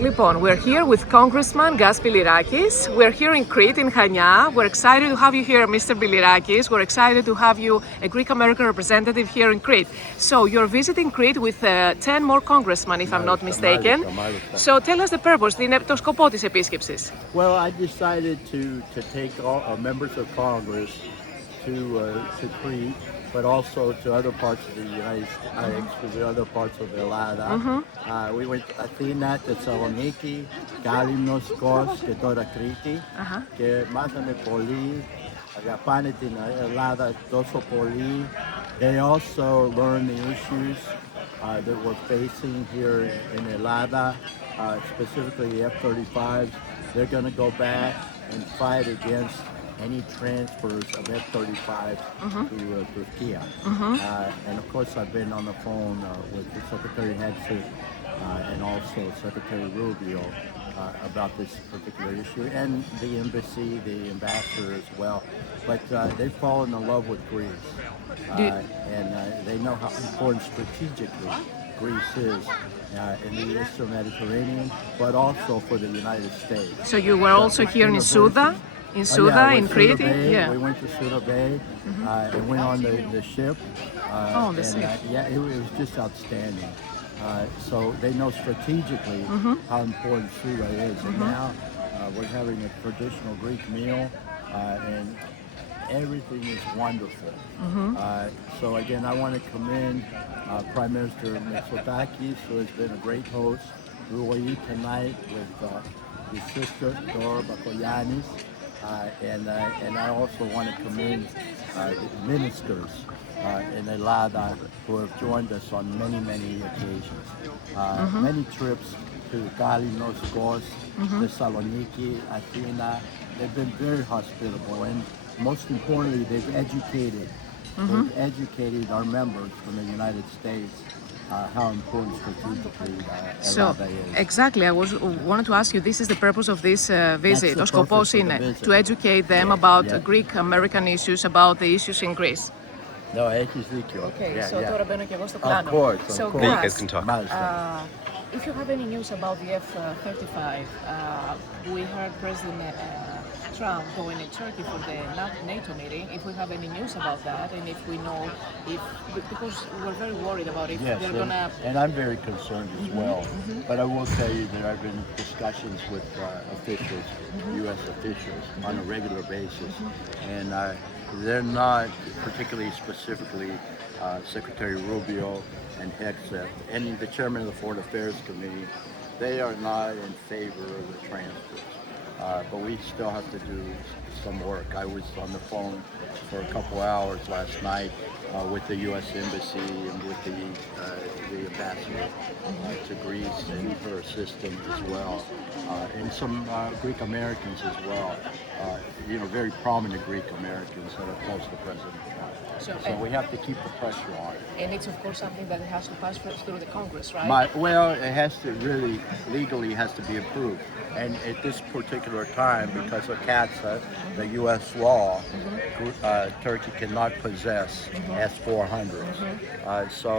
Λοιπόν, we're here with Congressman Gus Bilirakis. We're here in Crete, in Chania. We're excited to have you here, Mr. Bilirakis. We're excited to have you, a Greek-American representative here in Crete. So you're visiting Crete with 10 more congressmen, if I'm not mistaken. So tell us the purpose, το σκοπό της επίσκεψης. Well, I decided to take all members of Congress to Crete, but also to other parts of the United States, to the other parts of Ελλάδα. We went to Athena, Thessaloniki, Κάλυμνος, Kos και τώρα Κρήτη και μάθαμε πολύ, αγαπάνε την Ελλάδα τόσο πολύ. They also learned the issues that we're facing here in Ελλάδα, specifically the F-35s. They're going to go back and fight against any transfers of F-35s to Turkey. And of course I've been on the phone with the Secretary Hegseth and also Secretary Rubio about this particular issue, and the embassy, the ambassador as well. But they've fallen in love with Greece, and they know how important strategically Greece is in the Eastern Mediterranean, but also for the United States. So you were also here in Souda? In Souda, in Crete? Yeah. We went to Souda Bay and went on the ship. Yeah, it was just outstanding. So they know strategically how important Souda is. And now we're having a traditional Greek meal and everything is wonderful. So again, I want to commend Prime Minister Mitsotakis, who has been a great host. We will eat tonight with his sister, Dora Bakoyannis. And I also want to commend the ministers in Ελλάδα who have joined us on many occasions. Many trips to Kalinos, Kos, Thessaloniki, Athena. They've been very hospitable, and most importantly, they've educated our members from the United States how important strategically Ελλάδα is. Exactly, I wanted to ask you, this is the purpose of this visit. Ο σκοπός είναι to educate them about Greek-American issues, about the issues in Greece. No, έχεις δίκιο. Okay, so τώρα μπαίνω και εγώ στο πλάνο. Of course, of course. You guys can talk. If you have any news about the F-35, we heard President Trump going to Turkey for the NATO meeting. If we have any news about that, and if we know, because we're very worried about if they're going to... And I'm very concerned as well. But I will tell you there have been discussions with officials, U.S. officials, on a regular basis. And they're not particularly specifically Secretary Rubio and Hegseth, and the chairman of the Foreign Affairs Committee. They are not in favor of the transfers. But we still have to do some work. I was on the phone for a couple hours last night with the U.S. Embassy and with the ambassador to Greece and her assistant as well, and some Greek Americans as well. Very prominent Greek Americans that are close to President Trump. So we have to keep the pressure on. And it's of course something that has to pass through the Congress, right? It has to really, legally has to be approved. And at this particular time, because of CATSA, the U.S. law, Turkey cannot possess S-400s. So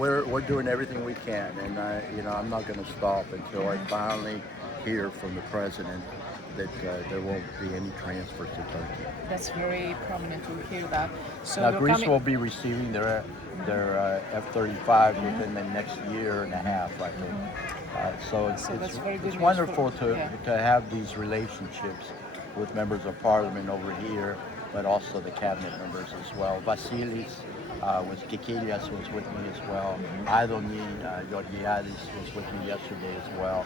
we're doing everything we can, and I'm not going to stop until I finally hear from the president that there won't be any transfer to Turkey. That's very prominent to hear that. So now Greece will be receiving their F-35 within the next year and a half, I think. So it's wonderful to have these relationships with members of parliament over here, but also the cabinet members as well. Vasilis Kikilias was with me as well. Idoni Georgiadis was with me yesterday as well.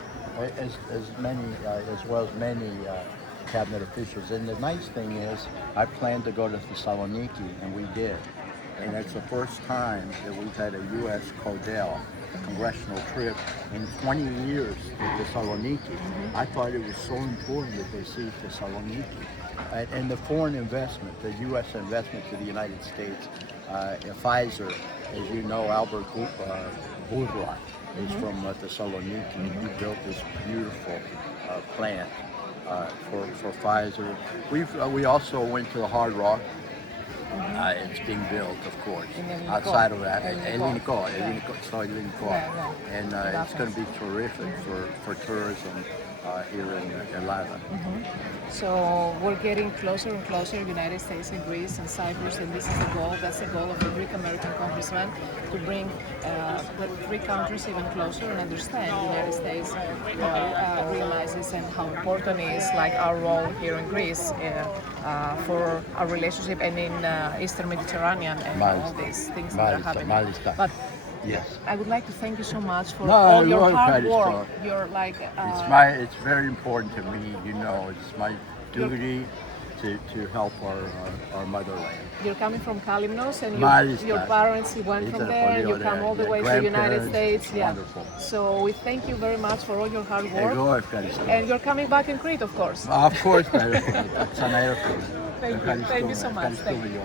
As well as many cabinet officials. And the nice thing is, I planned to go to Thessaloniki, and we did. And it's the first time that we've had a U.S. CODEL, Congressional trip, in 20 years to Thessaloniki. I thought it was so important that they see Thessaloniki. And the foreign investment, the U.S. investment to the United States, Pfizer, as you know, Albert Bourgeois is from Thessaloniki, and he built this beautiful plant for Pfizer. We also went to the Hard Rock It's being built, of course, Ελληνικό. outside of that. Ελληνικό. Ελληνικό, ελληνικό. And it's going to be terrific for tourism here in Ελλάδα. So we're getting closer and closer, United States and Greece and Cyprus, and this is the goal. That's the goal of the Greek-American Congressman, to bring the three countries even closer and understand the United States realizes and how important it is, like our role here in Greece for our relationship and in Eastern Mediterranean and all these things that are happening. But Yes. I would like to thank you so much for all your hard work. You're like It's very important to me. You know, it's my duty to help our motherland. You're coming from Kalimnos and your Μάλιστα. parents went from there, you come all the way to the United States. Yeah. Wonderful. So we thank you very much for all your hard work. Εγώ ευχαριστώ. And you're coming back in Crete, of course. Of course, θα ξαναέρχομαι. Thank you so much. Thank you.